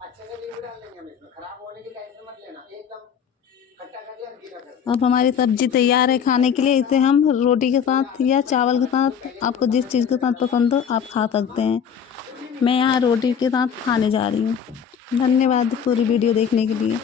अच्छे से नींबू डाल देंगे हम इसमें, खराब होने की टेंशन मत लेना, एकदम खट्टा कर दिया गीला कर। अब हमारी सब्जी तैयार है खाने के लिए। इसे हम रोटी के साथ या चावल के साथ, आपको जिस चीज़ के साथ पसंद हो आप खा सकते हैं। मैं यहाँ रोटी के साथ खाने जा रही हूँ। धन्यवाद पूरी वीडियो देखने के लिए।